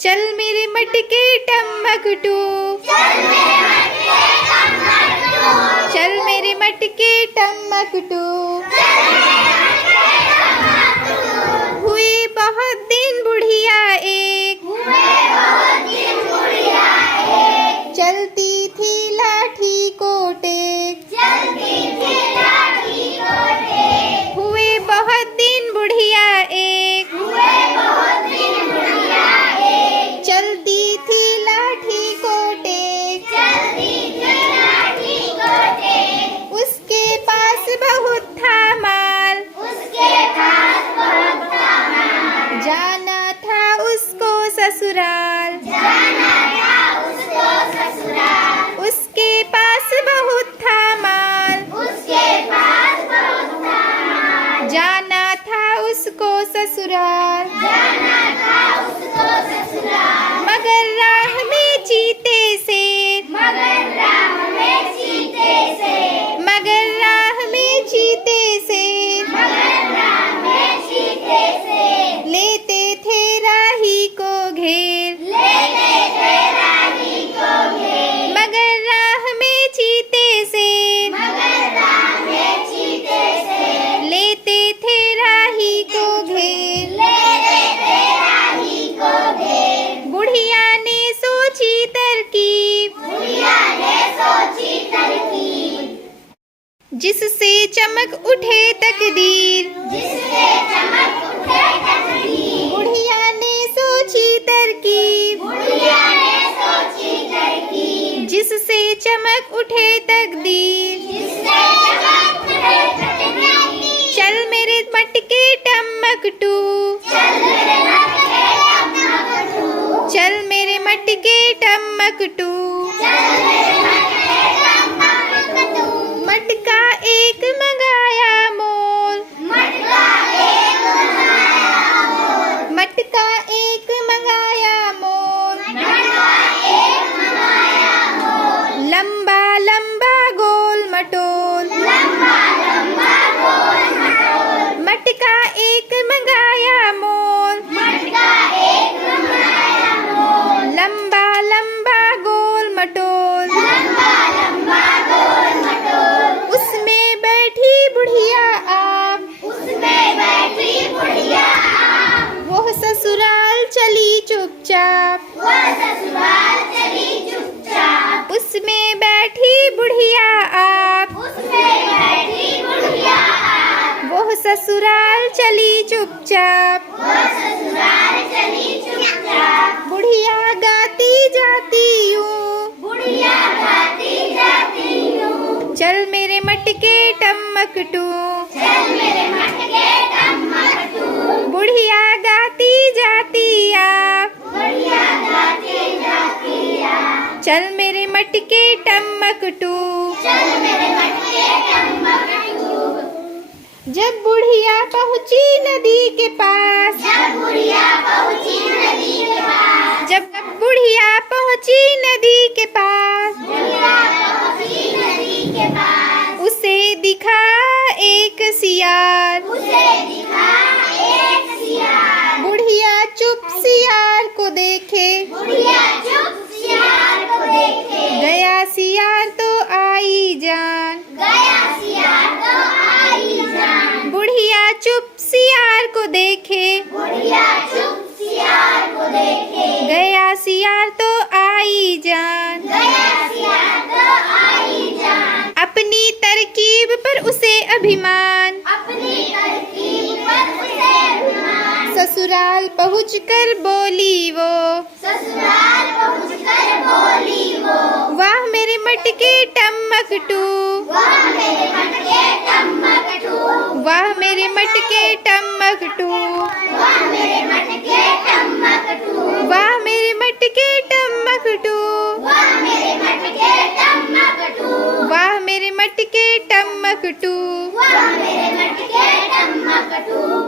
चल मेरे मटके टम्मकटू, चल मेरे मटके टम्मकटू। हुए बहुत दिन बुढ़िया एक, चलती थी लाठी को टेक। हुए बहुत दिन बुढ़िया एक, चलती थी लाठी को टेक। उसके पास बहुत था माल, जाना था उसको ससुराल। उसके पास बहुत था माल, जाना था उसको ससुराल। मगर राह में चीते से, मगर राह में चीते से, लेते थे राही को घेर। मगर राह में चीते से, लेते थे राही को घेर। बुढ़िया ने सोची तरकीब, जिससे चमक उठे तकदीर। बुढ़िया ने सोची तरकीब, जिससे चमक उठे तकदीर। चल मेरे मटके टम्मकटू, चल मेरे मटके टम्मकटू। मटका एक मंगाया मोल, मटका एक मंगाया मोल। लंबा लंबा गोल मटोल, मटका एक मंगाया मोल। लंबा लंबा गोल मटोल, उसमें बैठी बुढ़िया आप, वो ससुराल चली चुपचाप। उसमें बैठी बुढ़िया आप, वो ससुराल चली चुपचाप। बुढ़िया गाती जाती यूं, चल मेरे मटके टम्मकटू। बुढ़िया गाती जाती आप, चल मेरे मटके टम्मकटू। जब बुढ़िया पहुंची नदी के पास, जब बुढ़िया पहुंची नदी के पास, उसे दिखा एक सियार। बुढ़िया चुप सियार को देखे, गया सियार तो आई जान। बुढ़िया चुप सियार को देखे, गया सियार तो आई जान। अपनी तरकीब पर उसे अभिमान, ससुराल पहुंचकर बोली वो, वाह मेरे मटके टम्मकटू, वाह मेरे मटके टम्मकटू। वाह मेरे मटके टम्मकटू, वाह मेरे मटके टम्मकटू।